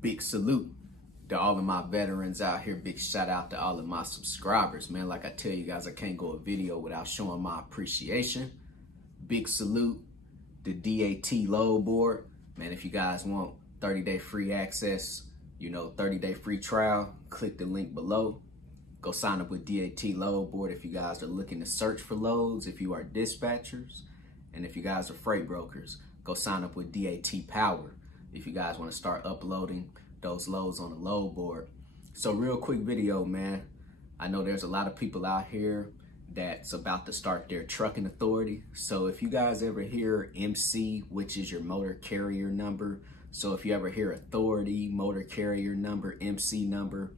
Big salute to all of my veterans out here. Big shout out to all of my subscribers, man. Like I tell you guys, I can't go a video without showing my appreciation. Big salute to DAT load board. Man, if you guys want 30-day free access, 30-day free trial, click the link below. Go sign up with DAT load board if you guys are looking to search for loads, if you are dispatchers, and if you guys are freight brokers, go sign up with DAT Power if you guys want to start uploading those loads on the load board. So real quick video, man. I know there's a lot of people out here that's about to start their trucking authority. So if you guys ever hear MC, which is your motor carrier number, so if you ever hear authority, motor carrier number, MC number,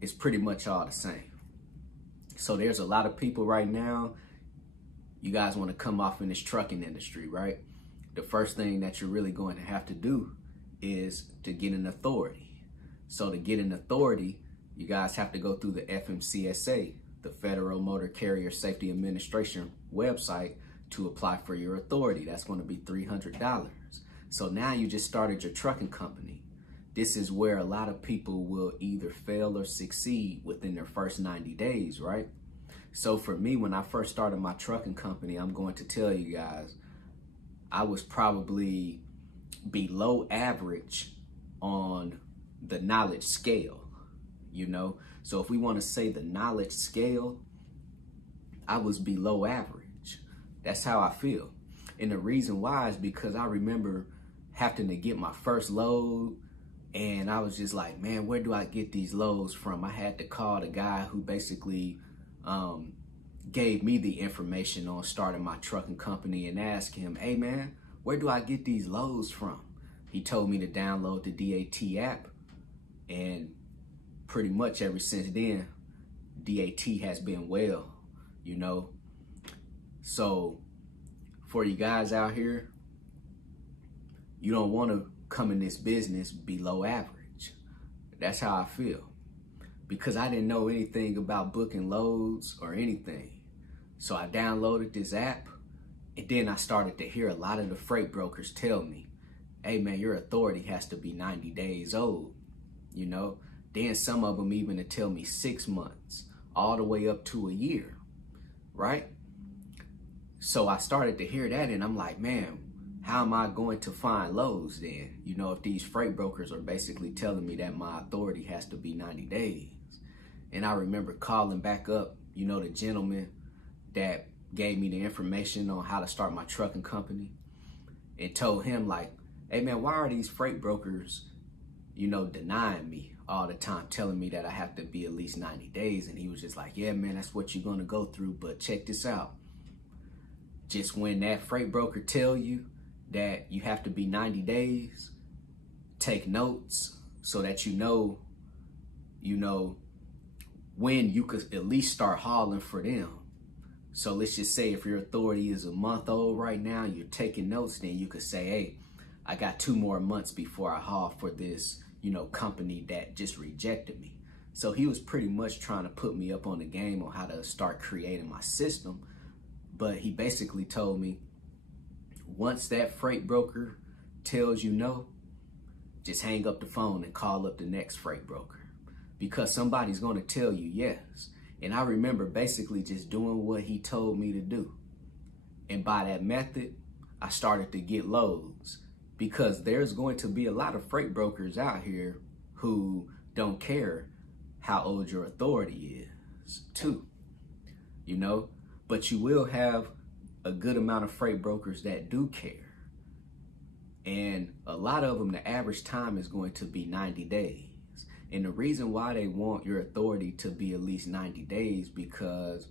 it's pretty much all the same. So there's a lot of people right now, you guys want to come off in this trucking industry, right? The first thing that you're really going to have to do is to get an authority. So to get an authority, you guys have to go through the FMCSA, the Federal Motor Carrier Safety Administration website, to apply for your authority. That's going to be $300. So now you just started your trucking company. This is where a lot of people will either fail or succeed within their first 90 days, right? So for me, when I first started my trucking company, I'm going to tell you guys, I was probably below average on the knowledge scale, So if we want to say the knowledge scale, I was below average. That's how I feel. And the reason why is because I remember having to get my first load, and I was just like, man, where do I get these loads from? I had to call the guy who basically gave me the information on starting my trucking company and ask him, hey man, where do I get these loads from? He told me to download the DAT app, and pretty much ever since then, DAT has been well, So for you guys out here, you don't want to come in this business below average. That's how I feel. Because I didn't know anything about booking loads or anything. So I downloaded this app, and then I started to hear a lot of the freight brokers tell me, hey man, your authority has to be 90 days old, Then some of them even to tell me 6 months, all the way up to a year, right? So I started to hear that, and I'm like, man, how am I going to find loads then? If these freight brokers are basically telling me that my authority has to be 90 days. And I remember calling back up, the gentleman that gave me the information on how to start my trucking company, and told him like, hey man, why are these freight brokers, denying me all the time, telling me that I have to be at least 90 days? And he was just like, yeah man, that's what you're gonna go through, but check this out. Just when that freight broker tell you that you have to be 90 days, take notes so that you know when you could at least start hauling for them. So let's just say if your authority is a month old right now, you're taking notes, then you could say, hey, I got 2 more months before I haul for this, company that just rejected me. So he was pretty much trying to put me up on the game on how to start creating my system. But he basically told me, once that freight broker tells you no, just hang up the phone and call up the next freight broker, because somebody's going to tell you yes. And I remember basically just doing what he told me to do. And by that method, I started to get loads, because there's going to be a lot of freight brokers out here who don't care how old your authority is too, but you will have a good amount of freight brokers that do care. And a lot of them, the average time is going to be 90 days. And the reason why they want your authority to be at least 90 days, because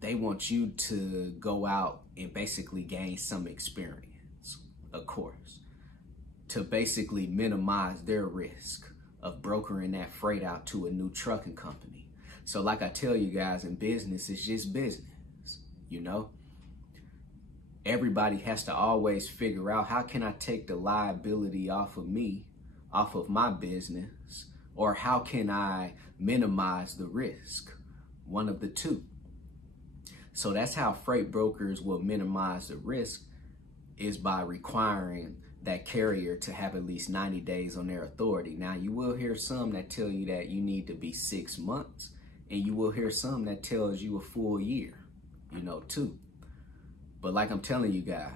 they want you to go out and basically gain some experience, of course, to basically minimize their risk of brokering that freight out to a new trucking company. So like I tell you guys, in business, it's just business, Everybody has to always figure out, how can I take the liability off of me, off of my business, or how can I minimize the risk? One of the two. So that's how freight brokers will minimize the risk, is by requiring that carrier to have at least 90 days on their authority. Now, you will hear some that tell you that you need to be 6 months, and you will hear some that tells you a full year, too. But like I'm telling you guys,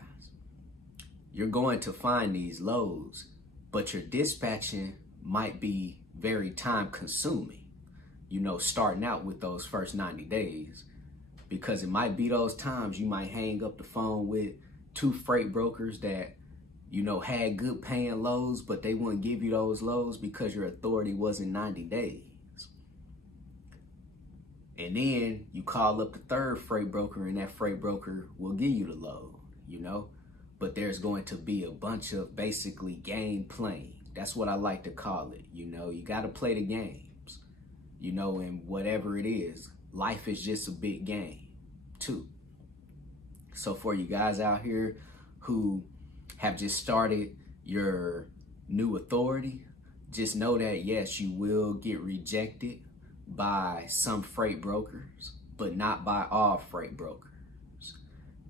you're going to find these lows, but your dispatching might be very time consuming, starting out with those first 90 days, because it might be those times you might hang up the phone with 2 freight brokers that, had good paying loads, but they wouldn't give you those loads because your authority wasn't 90 days. And then you call up the 3rd freight broker, and that freight broker will give you the load, but there's going to be a bunch of basically game playing. That's what I like to call it. You got to play the games, and whatever it is, life is just a big game too. So for you guys out here who have just started your new authority, just know that yes, you will get rejected by some freight brokers, but not by all freight brokers.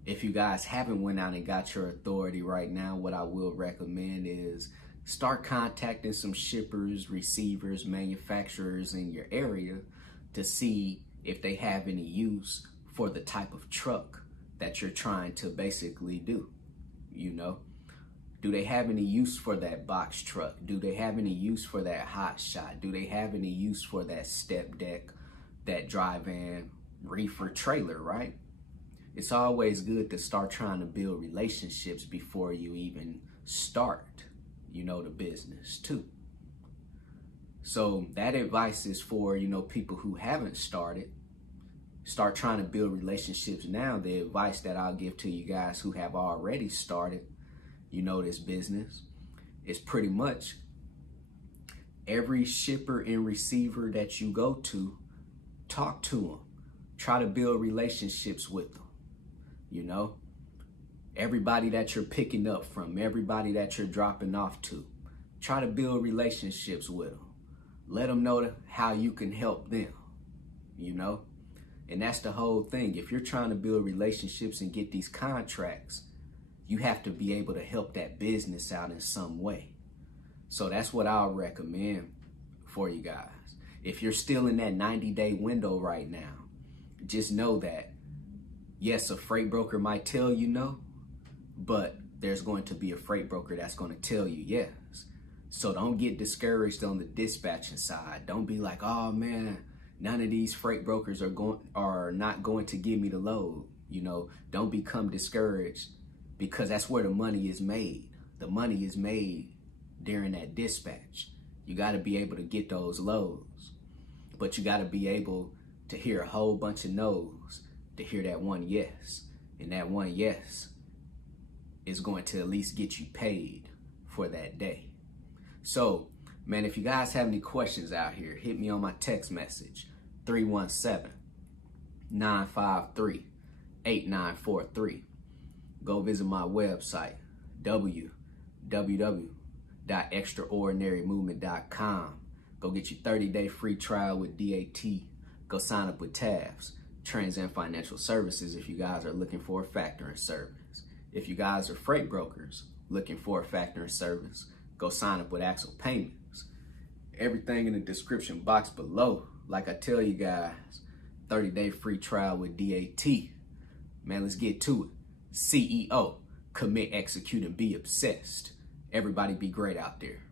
If you guys haven't went out and got your authority right now, what I will recommend is start contacting some shippers, receivers, manufacturers in your area to see if they have any use for the type of truck that you're trying to basically do. Do they have any use for that box truck? Do they have any use for that hot shot? Do they have any use for that step deck, that drive-in reefer trailer, right? It's always good to start trying to build relationships before you even start, the business too. So that advice is for, people who haven't started. Start trying to build relationships now. The advice that I'll give to you guys who have already started, this business, is pretty much every shipper and receiver that you go to, talk to them. Try to build relationships with them. Everybody that you're picking up from, everybody that you're dropping off to, try to build relationships with them. Let them know how you can help them, And that's the whole thing. If you're trying to build relationships and get these contracts, you have to be able to help that business out in some way. So that's what I'll recommend for you guys. If you're still in that 90-day window right now, just know that, yes, a freight broker might tell you no, but there's going to be a freight broker that's going to tell you yes. So don't get discouraged on the dispatching side. Don't be like, oh man, none of these freight brokers are not going to give me the load. Don't become discouraged, because that's where the money is made. The money is made during that dispatch. You got to be able to get those loads, but you got to be able to hear a whole bunch of no's to hear that one yes. And that one yes is going to at least get you paid for that day. So, man, if you guys have any questions out here, hit me on my text message, 317-953-8943. Go visit my website, www.extraordinarymovement.com. Go get your 30-day free trial with DAT. Go sign up with TAFS, Trans-Am Financial Services, if you guys are looking for a factoring service. If you guys are freight brokers looking for a factoring service, go sign up with Axle Payments. Everything in the description box below. Like I tell you guys, 30-day free trial with DAT. Man, let's get to it. CEO, commit, execute, and be obsessed. Everybody be great out there.